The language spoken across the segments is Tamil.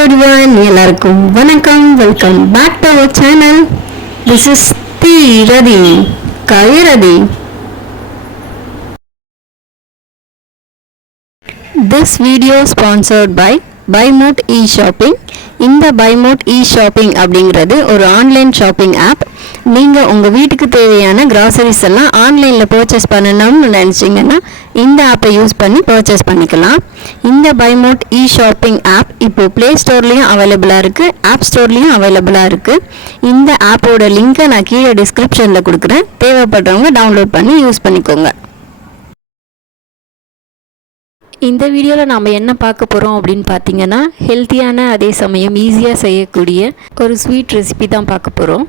everyone, எல்லாருக்கும் வணக்கம். Welcome back to our channel. This is Radhi, Kairadi. This video sponsored by BuyMote e-shopping. இந்த BuyMote e-shopping அப்படிங்கிறது ஒரு ஆன்லைன் ஷாப்பிங் ஆப். நீங்கள் உங்கள் வீட்டுக்கு தேவையான கிராசரிஸ் எல்லாம் ஆன்லைனில் பர்ச்சேஸ் பண்ணணும்னு நினச்சிங்கன்னா இந்த ஆப்பை யூஸ் பண்ணி பர்ச்சேஸ் பண்ணிக்கலாம். இந்த BuyMote e-shopping ஆப் இப்போது ப்ளே ஸ்டோர்லேயும் அவைலபிளாக இருக்குது, ஆப் ஸ்டோர்லேயும் அவைலபிளாக இருக்குது. இந்த ஆப்போட லிங்க்கை நான் கீழே டிஸ்கிரிப்ஷனில் கொடுக்குறேன். தேவைப்படுறவங்க டவுன்லோட் பண்ணி யூஸ் பண்ணிக்கோங்க. இந்த வீடியோவில் நாம் என்ன பார்க்க போகிறோம் அப்படின்னு பார்த்தீங்கன்னா, ஹெல்த்தியான அதே சமயம் ஈஸியாக செய்யக்கூடிய ஒரு ஸ்வீட் ரெசிபி தான் பார்க்க போகிறோம்.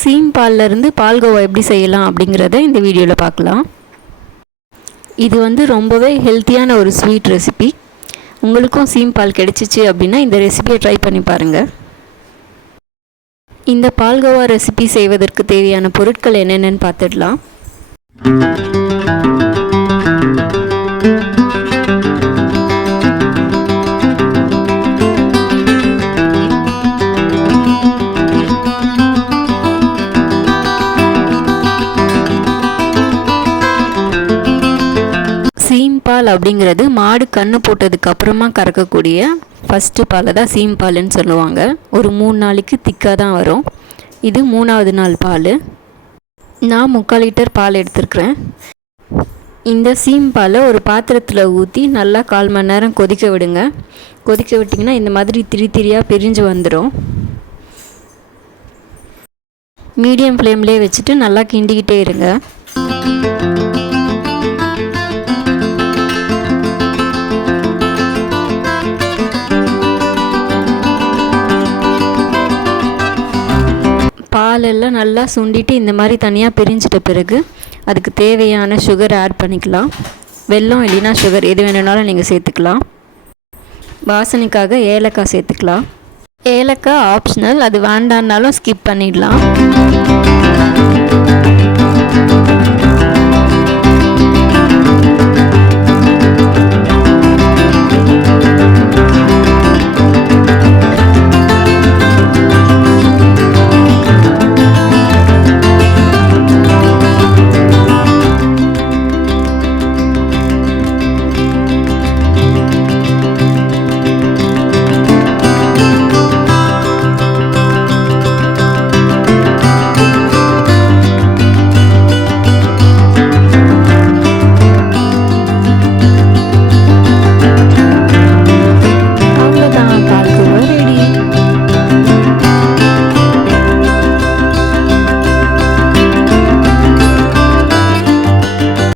சீம் பால்லேருந்து பால்கோவா எப்படி செய்யலாம் அப்படிங்கிறத இந்த வீடியோவில் பார்க்கலாம். இது ரொம்பவே ஹெல்த்தியான ஒரு ஸ்வீட் ரெசிபி. உங்களுக்கும் சீம் பால் கிடைச்சிச்சு அப்படின்னா இந்த ரெசிபியை ட்ரை பண்ணி பாருங்கள். இந்த பால்கோவா ரெசிபி செய்வதற்கு தேவையான பொருட்கள் என்னென்னு பார்த்துடலாம். சீம் பால் அப்படிங்கிறது மாடு கன்று போட்டதுக்கு அப்புறமா கறக்கக்கூடிய ஃபஸ்ட்டு பாலை தான் சீம் பால்னு சொல்லுவாங்க. ஒரு 3 நாளைக்கு திக்காக தான் வரும். இது 3வது நாள் பால். நான் 3/4 லிட்டர் பால் எடுத்துருக்குறேன். இந்த சீம் பாலை ஒரு பாத்திரத்தில் ஊற்றி நல்லா 1/4 மணி நேரம் கொதிக்க விடுங்க. கொதிக்க விட்டிங்கன்னா இந்த மாதிரி திரியாக பிரிஞ்சு வந்துடும். மீடியம் ஃப்ளேம்லேயே வச்சுட்டு நல்லா கிண்டிக்கிட்டே இருங்க. பாலெல்லாம் நல்லா சுண்டிட்டு இந்த மாதிரி தனியாக பிரிஞ்சிட்ட பிறகு அதுக்கு தேவையான சுகர் ஆட் பண்ணிக்கலாம். வெல்லம் இல்லைன்னா சுகர் எது வேணும்னாலும் நீங்கள் சேர்த்துக்கலாம். வாசனைக்காக ஏலக்காய் சேர்த்துக்கலாம். ஏலக்காய் ஆப்ஷனல், அது வேண்டான்னாலும் ஸ்கிப் பண்ணிடலாம்.